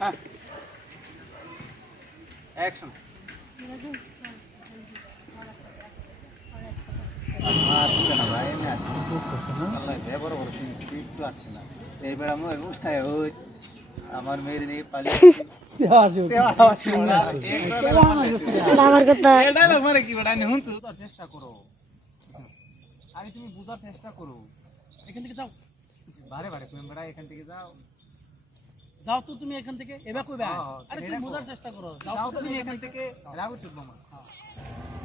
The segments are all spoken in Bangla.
হ্যাঁ অ্যাকশন। আমার মেয়ের নিয়ে পালিয়ে আমার কথা মানে কি বেটা হুন তো চেষ্টা করো, আরে তুমি বুঝার চেষ্টা করো। এখান থেকে যাও, বারে বারে তুমি বেটা এখান থেকে যাও। যাও তো তুমি এখান থেকে এবার কইবা। আরে তুমি এটা বোঝার করো। চেষ্টা করো, যাও তো তুমি এখান থেকে রাগু চুপ মামা।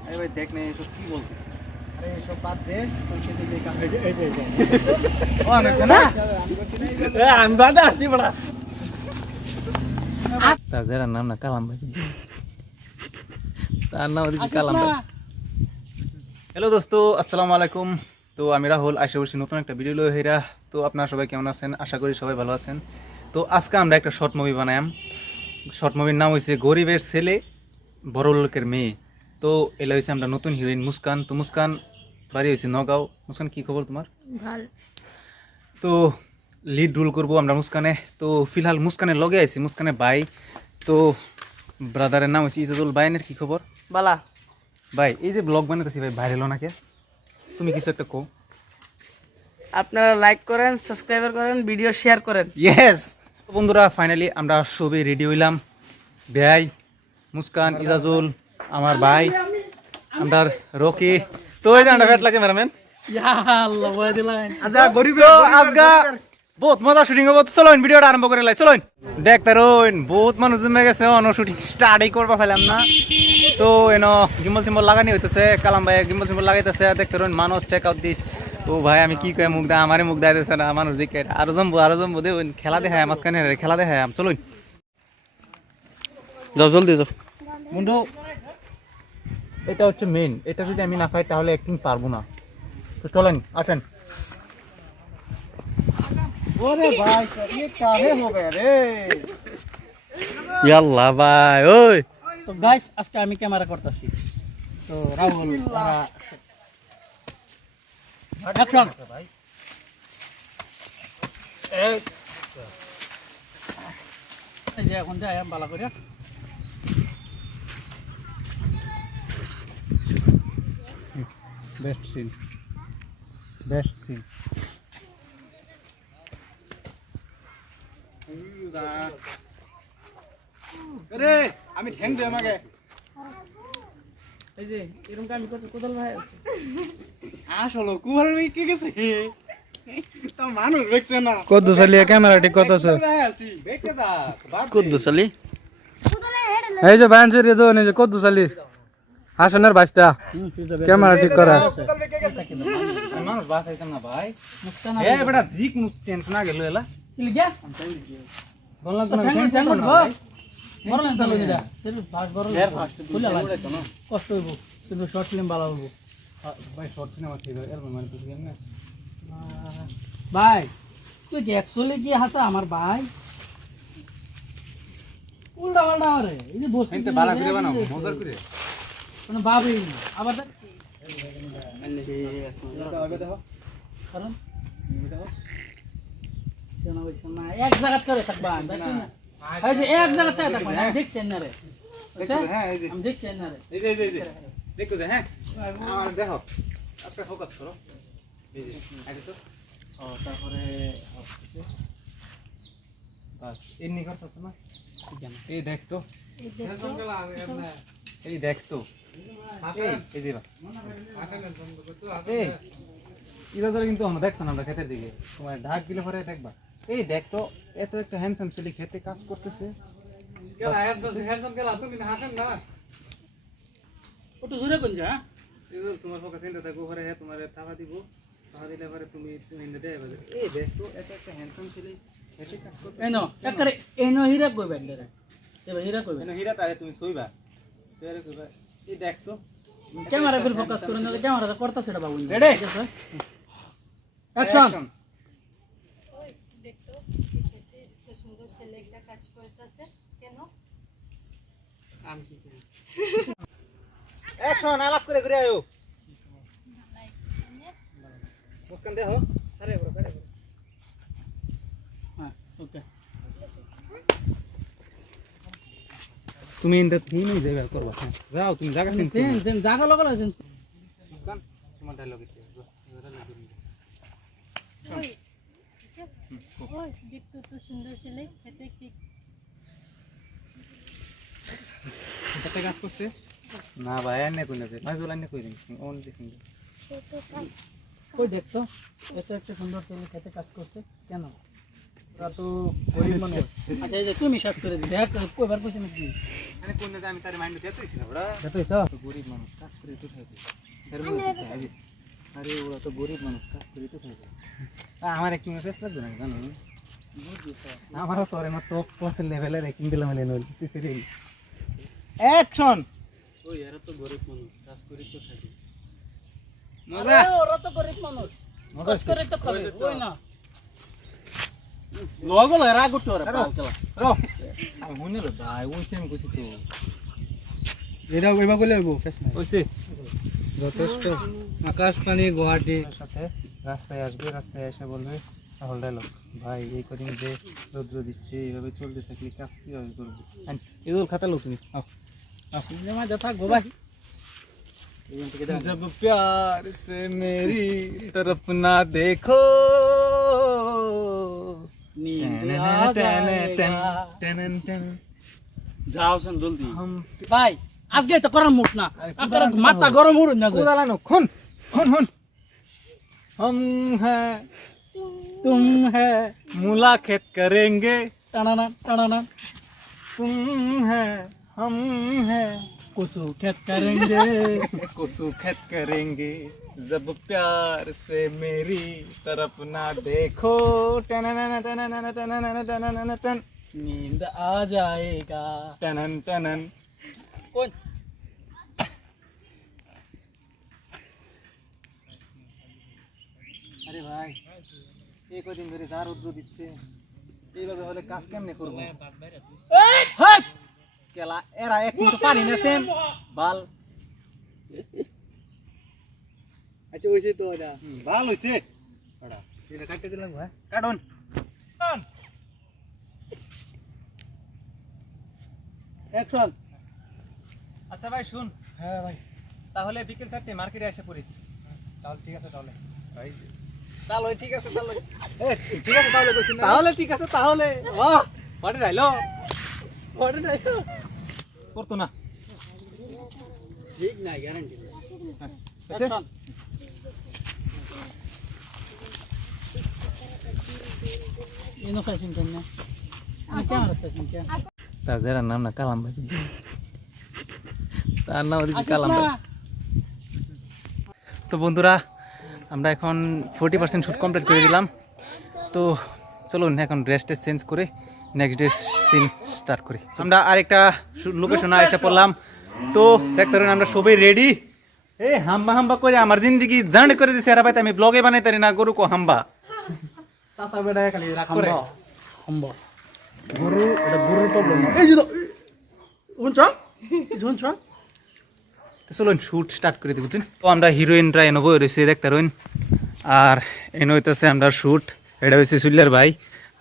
আরে ভাই দেখ না এসব কি বলছিস? আরে এসব বাদ দে, তোর সাথে যে কাজ ও আনছে না আমি বাদ আসছি বড়া। তার যারা নাম না কালাম ভাই, তার নাম দিছি কালাম ভাই। হ্যালো দোস্ত, আসসালামু আলাইকুম। তো আমি রাহুল, আশা করছি নতুন একটা ভিডিও লয়ে হেরা। তো আপনারা সবাই কেমন আছেন? আশা করি সবাই ভালো আছেন। তো আজকে আমরা একটা শর্ট মুভি বানাইম। শর্ট মুভির নাম হয়েছে গরিবের ছেলে বড় লোকের মেয়ে। তো এলা হয়েছে আমরা নতুন হিরোইন মুস্কান। তো মুস্কান বাড়ি হয়েছে নগাঁও। মুস্কান কি খবর তোমার? ভাল তো লিড রোল করবো আমরা মুস্কানে। তো ফিলহাল মুস্কানের লগে আইছি, মুস্কানের ভাই। তো ব্রাদারের নাম হচ্ছে ইজাজুল। বাইনের কি খবর? বালা ভাই এই যে ব্লগ বানাতেছি ভাই, ভাইরাল নাকি? তুমি কিছু একটা কো। আপনারা লাইক করেন, সাবস্ক্রাইবার করেন, ভিডিও শেয়ার করেন। ইয়েস বন্ধুরা, ফাইনালি আমরা সবই রেডি হইলাম। ভাই মুস্কান, ইজাজুল, আমার ভাই, আমরা রকি। তো এই যে আমরা ভেট লাগে ম্যারামেন। ইয়া আল্লাহ বলে দিলেন। আচ্ছা গরিব তো আজগা বহুত মজা শুটিং হবো। চলোন ভিডিওটা আরম্ভ করে লাই, চলোন। দেখ তারোন বহুত মানুষ জমে গেছে, অন শুটিং স্টার্টই করবা ফেলাম না। তো এনো গিম্বল সিম্বল লাগানি হইতেছে, কালাম ভাই গিম্বল সিম্বল লাগাইতেছে। দেখ তারোন মানুষ চেক আউট দিস। ও ভাই আমি কি কই, মুখ দা আমারে মুখ দাইতেছে না মানুষ দিকে। আরো জমবো দে খেলা দেখায় মাঝখানে, খেলা দেখায় চলুন। যাও জলদি যাও বন্ধু। এটা হচ্ছে মেইন, এটা যদি আমি না পাই তাহলে অ্যাক্টিং পারবো না। তো চলেন আসেন। ওরে ভাই ये काहे हो गया रे? ইয়াল্লা ভাই ওই তো গাইস আজকে আমি ক্যামেরা করতেছি। তো রাহুল অ্যাকশন। এই যে এখন যাই আমি বালা করে। Best scene, best scene. আরে আমি ঠ্যাং দে আমাকে। এই যে এরকম কাজ করতে কোদাল ভাই আছে। আসলে কুয়ার কি গেছে তা মানুষ দেখছে না। কদ্দু চালিয়ে ক্যামেরা ঠিক করতেছে। দেখতে যা কদ্দু চালি এই যে বায়ান চুরি দো এই যে কদ্দু চালি হাসনের বাইসটা ক্যামেরা ঠিক করা। মানুষ বাঁচাইতাম না ভাই। এ বেটা জি কোন টেনশন না গেল এলা ইল গিয়া বল লাগতো না। ঠ্যাং গো বড় লেন তালু দিদা সেটা ফাস্ট বড় এর ফার্স্ট খুলে ফুল লাগে লাগতো না কষ্ট হইব কিন্তু শর্ট ফিল্ম ভালো হইব। ভাই। শর্ট সিনেমা ঠিক হয় এর মানে তো কেমনে ভাই তুই কি অ্যাকচুয়ালি কি হাসা আমার ভাই উল্টা পাল্টা করে এই যে বসে এতে বালা করে বানাও মজার করে। মানে ভাবি আবার দেখ আগে দেখো কারণ দেখো কেন হইছে না এক জায়গা করে থাকবা দেখি না এই যে এক জায়গা থেকে থাকবা আমি দেখছি না রে দেখো হ্যাঁ এই যে আমি দেখছি না রে এই যে দেখো যে হ্যাঁ আমার দেখো আপনি ফোকাস করো। এই যে আইছো ও তারপরে হচ্ছে বাস এমনি করতে তো না। এই দেখ তো, এই দেখ তো, এই যে এই ইদা ধরে কিন্তু আমরা দেখছ না, আমরা ক্ষেতের দিকে তোমার ঢাক দিলে পরে দেখবা। এই দেখ তো এত একটা হ্যান্ডসাম ছেলে খেতে কাজ করতেছে। ওটা জোরে কোন যা তোমার ফোকাস চিন্তা থাকবো পরে তোমার টাকা দিব, টাকা দিলে পরে তুমি হিন্দে দেবে। এই দেখ তো এত একটা হ্যান্ডসাম ছেলে খেতে কাজ করতে। এনো একরে এনো হীরা কইবেন রে এবার হীরা কইবেন হীরা তারে তুমি সইবা সইরে কইবা। এই দেখ তো ক্যামেরা ফুল ফোকাস করে না ক্যামেরাটা করতেছে এটা বাবু রেডি ঠিক আছে অ্যাকশন। ওই দেখতো খেতে এত সুন্দর ছেলে একটা কাজ করতেছে কেন? আমি কি করি অ্যাকশন আলাপ করে ঘুরে আয়ো। মুস্কান দেখো আরে বড় হ্যাঁ ওকে তুমি ইন্দা তুমি যাবে করবা যাও তুমি জায়গা চিন সেম সেম জাগা লগা লাগছেন তোমার ডায়লগ কি ওই ওই দেখতো তো সুন্দর ছেলে খেতে কি কত কাজ করছে না ভাই এনে কই না যে মাঝুল এনে কই দিন অন দিছেন কই দেখতো এটা একটা সুন্দর ছেলে খেতে কাজ করছে কেন ওরা তো গরিব মানুষ আচ্ছা এই যে তুমি সাথ করে দিবে এক কয়বার কইছেন কি এনে কই না যে আমি তার মাইন্ড দিতেছি না বড়া দেখতেছ তো গরিব মানুষ কাজ করে তো খাইবে আরে ওরা তো গরিব মানুষ কাজ করে তো খাইবে আমার একটু ফেস লাগবে না জানো আমারও তোরে মত টপ পসের লেভেলের একদিন দিলাম এনে নল তুই রে অ্যাকশন ওই এরা তো গরিব মানুষ কাজ করে তো খাবে মজা ওরা তো গরিব মানুষ কাজ করে তো খাবে ওই না লগল রাগ উঠতো রে পালকেলা রো আমি মনে রে ভাই ওইছে আমি কইছি তো এটা এবার কইলে হইব ফেস নাই ওইছে যথেষ্ট আকাশবাণী গুয়াহাটি সাথে রাস্তায় আসবে রাস্তায় এসে বলবে তাহলে ডায়লগ ভাই এই কদিন যে রৌদ্র দিচ্ছে এইভাবে চলতে থাকলে কাজ কিভাবে করবো ঈদুল খাতা লো তুমি সিনেমা দেখা গোবাই जब प्यार से मेरी तरफ ना देखो যাও সেন জলদি हम ভাই আজকে তো করার মুড না আপনার মাথা গরম উড়ুন না কোদালানো খুন খুন খুন हम हैं तुम है मुलाकात करेंगे টানানা টানানা तुम हैं हम हैं कुसु खेत करेंगे कुसुखत करेंगे जब प्यार से मेरी तरफ ना देखो टननन टननन टननन टननन टन नींद आ जाएगा टनन टनन कौन আরে ভাই এই কদিন ধরে যা রৌদ্র দিচ্ছে এইভাবে হলে কাজ কেমনে করবো হাট! কেলা এরা এক মিনিট পানি নেছেন বাল আচ্ছা ওইসে তো এটা ভাল হইছে এটা কাটতে দিলাম ভাই কাটুন অ্যাকশন আচ্ছা ভাই শুন হ্যাঁ ভাই তাহলে বিকেল 4টে মার্কেটে এসে পড়িস তাহলে ঠিক আছে তাহলে ভাই তাহলে ঠিক আছে তাহলে ঠিক আছে তাহলে কইছিস তাহলে ঠিক আছে তাহলে বাহ পাটে রাইলো অর্ডার নাই তো করতো না ঠিক নাই গ্যারান্টি আছে অ্যাকশন ইনো সাইন কেন না আমি ক্যামেরা সাইন কেন তার যার নাম না কালাম ভাই তার নাম দিছি কালাম ভাই তো বন্ধুরা আমরা এখন 40% শুট কমপ্লিট করে দিলাম তো চলুন এখন ড্রেসটা চেঞ্জ করে নেক্সট ডে সিন স্টার্ট করি আমরা আরেকটা লোকেশনে এসে পড়লাম তো দেখতে পারেন আমরা সবাই রেডি এ হাম্বা হাম্বা করে আমার জিন্দগি জান্ড করে দিছে এরা ভাই আমি ব্লগে বানাইতে না গরু কো হাম্বা চাচা বেটা খালি রাগ করে হাম্বা গরু এটা গরুর প্রবলেম এই যে শুনছ তো চলুন শুট স্টার্ট করে দিই বুঝছেন তো আমরা হিরোইনরা এনে বই রয়েছে দেখতে রইন আর এনে হইতেছে আমরা শুট এটা হয়েছে সুল্লার ভাই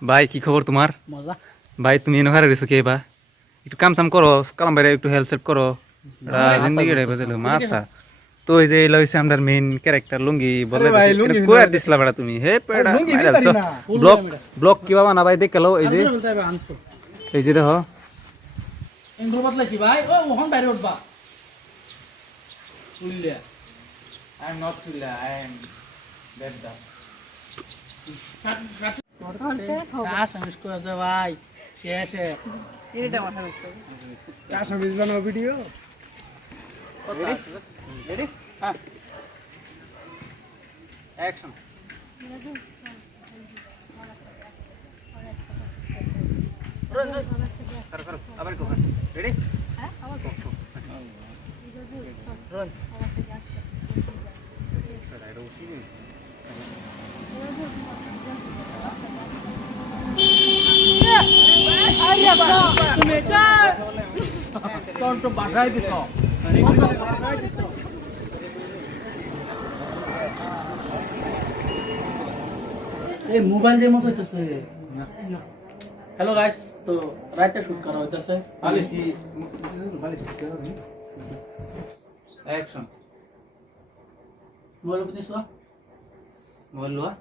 ভাই কি খবর তোমার মজা ভাই তুমি এনে ঘরে রয়েছো কে বা একটু কাম চাম করো কালাম ভাই একটু হেল্প সেল্প করো জিন্দগি রে বুঝলো মাথা তো এই যে এলা হইছে আমাদের মেইন ক্যারেক্টার লুঙ্গি বলে কই আর দিছলা বেটা তুমি হে পেড়া ব্লক ব্লক কিবা বানা ভাই দেখলো এই যে দেখো ইন্দ্র বদলাইছি ভাই ও ওহন বাইরে উঠবা চুললিয়া আই এম নট সুল্লা আই এম দ্যাট দা সামিস করে দে ভাই শেষে এটা মাথা মিস করে কাশা বিজ বানাবো ভিডিও রেডি হ্যাঁ অ্যাকশন করো করো আবার কো রেডি তুমি যা তোর তো বাগাই দিছ এই মোবাইল দিয়ে মতো হইতেছে হ্যালো গাইস তো রাতে শুট করা হইতাছে বালিশটি অ্যাকশন মোবাইল দিছ মোবাইল লোয়া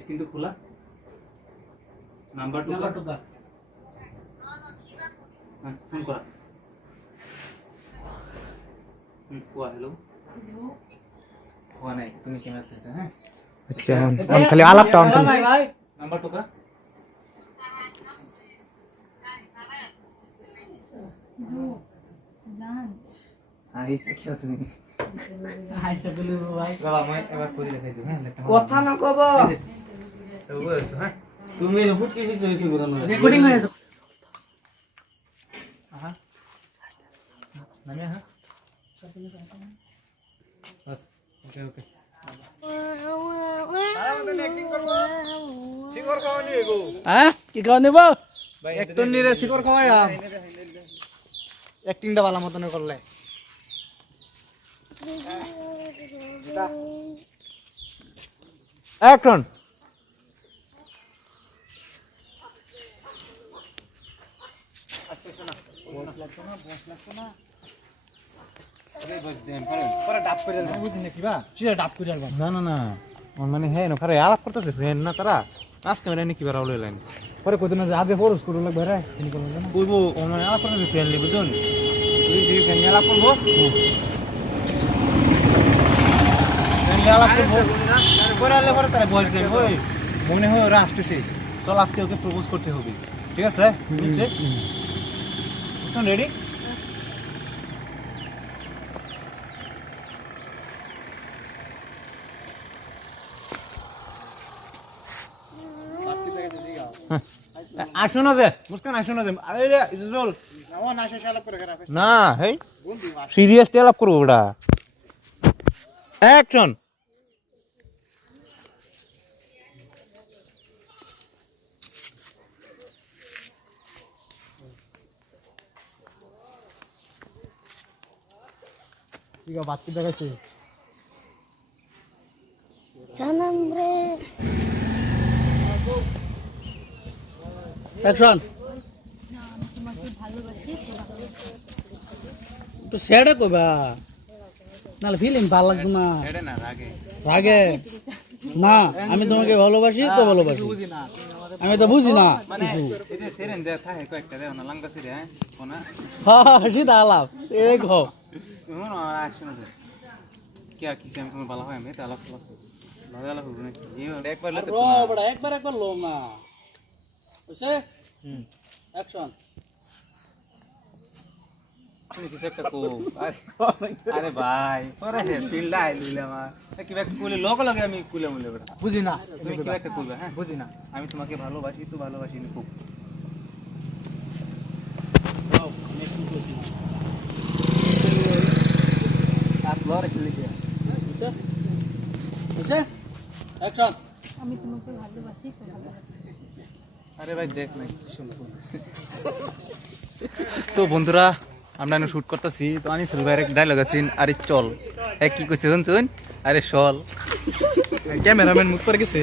স্ক্রিন তো খোলা নাম্বার নাম্বার টুকা ফোন করা কোয়া হ্যালো কোয়া নাই তুমি ক্যামেরা চাইছো হ্যাঁ আচ্ছা অন খালি আলাপটা অন খালি ভাই ভাই নাম্বার টুকা আই শিখিয়া তুমি আইসা বলি ভাই বাবা মই এবার করে দেখাই দিই হ্যাঁ কথা না কব তো বলছো হ্যাঁ তুমি ফুটকি কিছু কিছু করো না রেকর্ডিং হয়ে আছে আহা নামে হ্যাঁ বাস ওকে ওকে হ্যাঁ কি খাওয়া নেব একটন নিরে শিকর খাওয়ায়া অ্যাক্টিংটা ভালো মতন করলে অ্যাকশন পরে ডাব করে দেন বুঝিস না কিবা চিরা ডাব করে আলবা না না না মানে হ্যাঁ না খারে আলাপ করতেছে ফ্রেন্ড না তারা আজকে মানে নাকি বার আউলে লাইন পরে কত না আগে ফোরস করু লাগবে রে তিন করব না কইবো মানে আলাপ করতেছে ফ্রেন্ড লিবো জন তুই যে ফ্রেন্ড আলাপ করবো ফ্রেন্ড আলাপ করবো পরে আলে পরে তারা বল দেব ওই মনে হয় ওরা আসতেছে চল আজকে ওকে প্রপোজ করতে হবে ঠিক আছে বুঝছে বুঝছেন রেডি আসো না যে মুস্কান আসো না যে আরে ইজল না হেই সিরিয়াস টেলাপ করব ওটা অ্যাকশন ঠিক আছে বাকি দেখাইছে অ্যাকশন তো সেটা কইবা নালে ফিলিং ভালো লাগবে না এডে না রাগে রাগে না আমি তোমাকে ভালোবাসি তো ভালোবাসি আমি তো বুঝি না মানে এই যে সেরেন দে থাকে কয়েকটা দে না লঙ্কা সিরে হ্যাঁ কোনা হ্যাঁ সিধা আলাপ এই গো শুনো না আসো না যে কি আর কিছু আমি তোমার ভালো হয় আমি তো আলাপ ভালো আলাপ হবে না একবার লতে বড় একবার লো না বুঝছে অ্যাকশন তুমি কিছু একটা কো আরে ভাই পরে হে ফিল্ড আইলুলে আমার কিবা কুলে লোক লাগে আমি কুলে মুলে বেটা বুঝি না তুমি কিবা একটা কইবা হ্যাঁ বুঝি না আমি তোমাকে ভালোবাসি তো ভালোবাসি নি খুব आप लोर खेल गया বুঝছে বুঝছে অ্যাকশন আমি তোমাকে ভালোবাসি তো ভালোবাসি আরে ভাই দেখ না কি সুন্দর তো বন্ধুরা আমরা এনে শুট করতেছি তো আনিসুল ভাইয়ের এক ডায়লগ আছে আরে চল এক কি কইছে শুনছুন আরে চল ক্যামেরাম্যান মুখ করে গেছে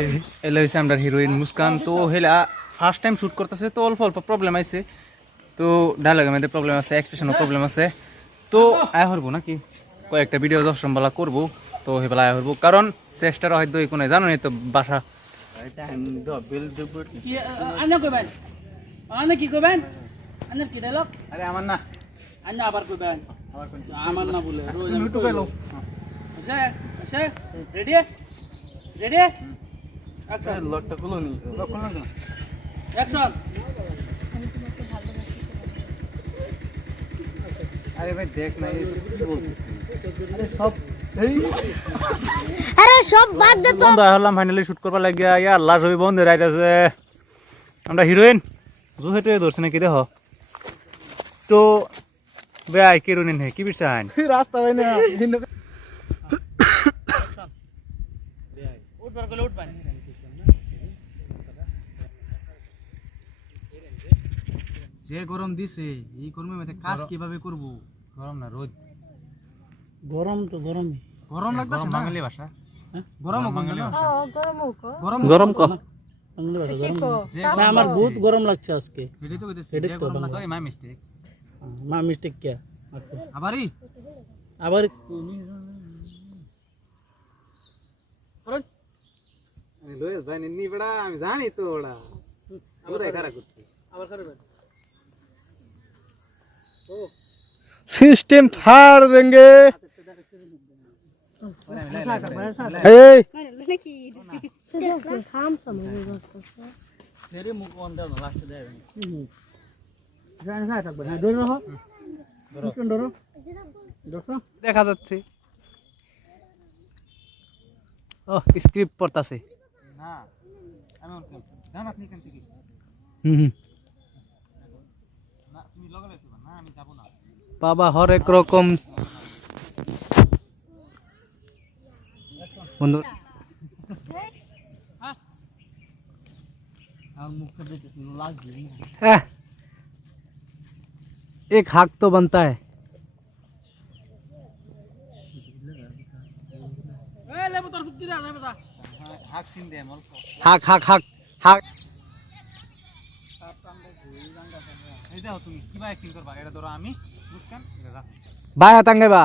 এলে হইছে আমরা হিরোইন মুস্কান তো হেলা ফার্স্ট টাইম শুট করতেছে তো অল্প অল্প প্রবলেম আইছে তো ডায়লগের মধ্যে প্রবলেম আছে এক্সপ্রেশনও প্রবলেম আছে তো আয় হরবো নাকি কয়েকটা ভিডিও দর্শনবেলা করবো তো হেবেলা আয় হরবো কারণ চেষ্টার হয়তো এই কোনো জানো তো বাসা কি আন্না কইবেন আন্না কি কইবেন আন্নার কি ডায়লগ আরে আমার না আন্না আবার কইবেন আমার না বলে রোজ তুমি একটু গেলো বুঝছে বুঝছে রেডি রেডি অ্যাকশন লকটা খুলো নি অ্যাকশন আমি তোমাকে ভালোবাসি আরে ভাই দেখ না এই কি বলছিস আরে সব বাদ দে তো বন্ধ হলাম ফাইনালি শুট করবার লাগিয়া ইয়া আল্লাহ ছবি বন্ধ রাইট আছে আমরা হিরোইন জুহেটে ধরছে নাকি দেখ তো ভাই কেরুনিন হে কি বিচান রাস্তা ভাই না উঠবার গলে উঠবেন যে গরম দিছে এই গরমের মধ্যে কাজ কিভাবে করব গরম না রোদ গরম তো গরমই গরম লাগতেছে না বাঙালি ভাষা গরম কোন না ও গরম হোক গরম গরম ক আমাদের বাসা গরম কো না আমার বহুত গরম লাগছে আজকে এটাই তো কইতেছি এটাই তো গরম লাগে মাই মিস্টেক মা মিস্টেক কে আবারই আবার লোয়েস ভাই নিন্নি বড়া আমি জানি তো বড়া আবার দেখা রাখছি আবার করে সিস্টেম ফাড় দেंगे এই মানে কি সেরে মুখ অন দাও লাস্ট দেয় জানি না থাকবে হ্যাঁ ধরে রাখো ধরো ধরো দেখা যাচ্ছে ও স্ক্রিপ্ট পড়তাছে না আমি জান আপনি কেন থেকে না তুমি লগে লাগবে না আমি যাব না বাবা হরেক রকম বন্ধু আমার মুখটা বেঁচে লাগবে एक हाक तो बनता है এই লেবু তোর ফুকি দা লেবু দা হাক সিন দে মল हाक हाक हाक हाक এই দাও তুমি কিবা অ্যাক্টিং করবা এটা ধরো আমি মুস্কান এটা রাখ बायात आंगे बा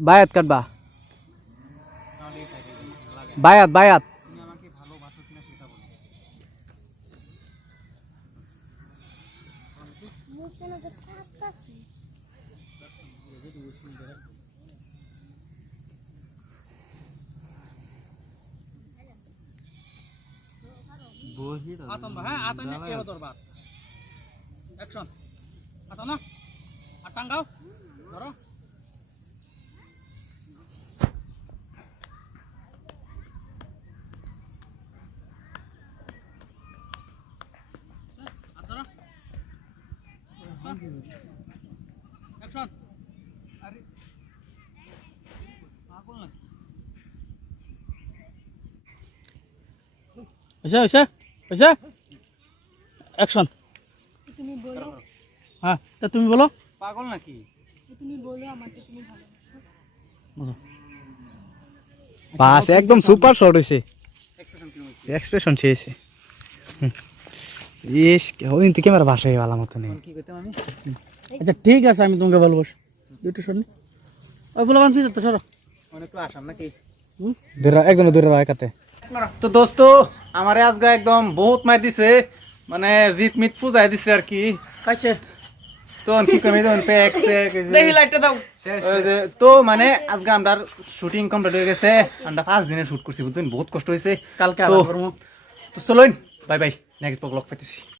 बायात काटबा তাহলে এই সাইডে লাগে बायात बायात তুমি আমাকে ভালোবাসো কিনা সেটা বলো আতন বা হ্যাঁ আতন এর দরবার অ্যাকশন আতন না আটাঙ্গাও ধরো আতন অ্যাকশন আরে পাগল নাকি ऐसा ऐसा ऐसा एक्शन তুমি বলো हाँ तो तुम बोलो পাগল নাকি তুমি বলো আমাকে তুমি ভালোবাসো বাস একদম সুপার শট হইছে এক্সপ্রেশন কি হইছে এক্সপ্রেশন চেয়েছে ইস ওই তো ক্যামেরা ভাষাই ভালো মতো নেই কি কইতাম আমি अच्छा ठीक है আমি তোমাকে ভালোবাসি দুটো শুনি ওই বলো বান ফিস তো সরো অনেক তো আসাম নাকি দূরে একজন দূরে রাখ একাতে তো দোস্ত আমারে আজকে একদম বহুত মার দিছে মানে জিত মিত পূজাই দিছে আর কি কাছে তো কি কমে দেন প্যাকসে দেখি লাইটটা দাও তো মানে আজকে আমরা শুটিং কমপ্লিট হয়ে গেছে আমরা 5 দিনের শুট করছি বুঝছেন বহুত কষ্ট হয়েছে কালকে তো আবার করব তো চলুন বাই বাই নেক্সট ব্লগ পাইতেছি